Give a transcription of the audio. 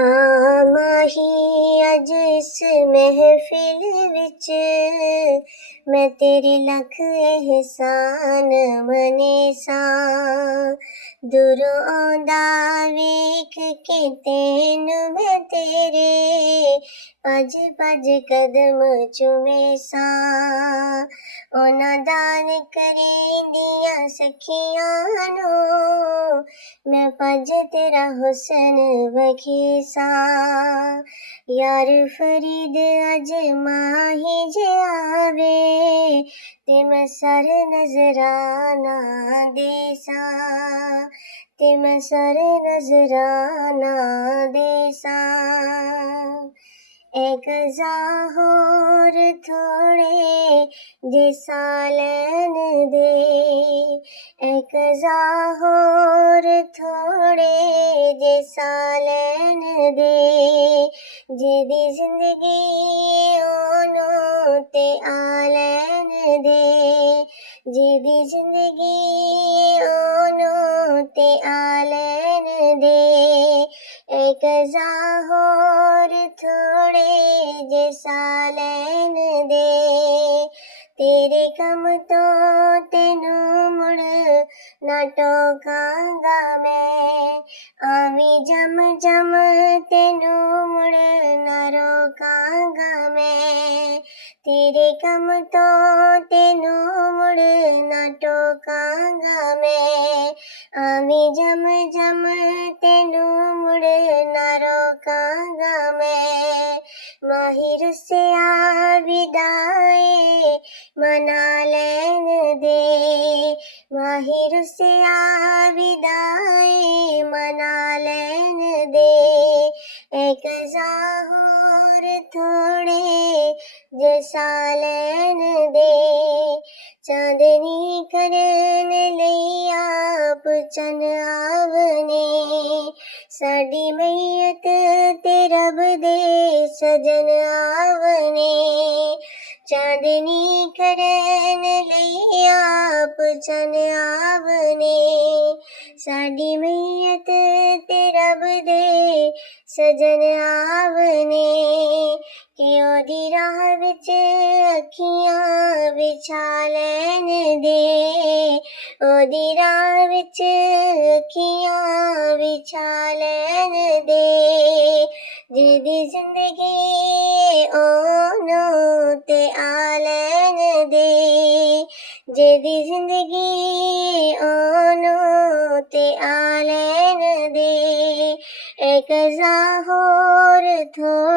माही अज इस महफिल विच मैं तेरे लख एहसान मने सा दूरों आंदा वेख के तेनू मैं तेरे भज भज कदम चुमे सा उन्हां दान करेंदियां सखियां नू मैं भज तेरा हुसन वखेसा यार फरीद अज माही जे आवे ते मैं सर नजराना देसा ते मैं सर नजराना देसा एक ज़ाहोर थोड़े जे सालन दे एक ज़ाहोर थोड़े जे सालन दे जिदी जिंदगी ओनू ते आलन दे जिदी जिंदगी ओनू ते आलन दे एक ज़ाहोर थोड़े जे सालन दे तेरे कम तो तेनू मुड़ ना टोकांगा मैं आवी जम जम तेनू मुड़ ना रोकांगा मैं तेरे कम तो तेनू मुड़ ना टोकांगा मैं आवी जम जम तेनू मुड़ ना रोकांगा मैं माहिर से आ विदाए मना लेन दे माहिर से आ विदाए मना लेन दे एक ज़ाहोर थोड़े जे सालन दे चांदनी करन लई आप चन आवने साडी मैयत ते रब दे सजन आवने चांदनी करन लई आप चन आवने साडी मैयत ते रब दे सजन आवने कि ओदी राह विच अखियां विछा लैन दे ओदी राह विच अखियां विछा लैन दे जिदी जिंदगी ओनू ते आ लैन दे जिदी जिंदगी ओनू ते आ लैन दे एक ज़ाहोर थोड़े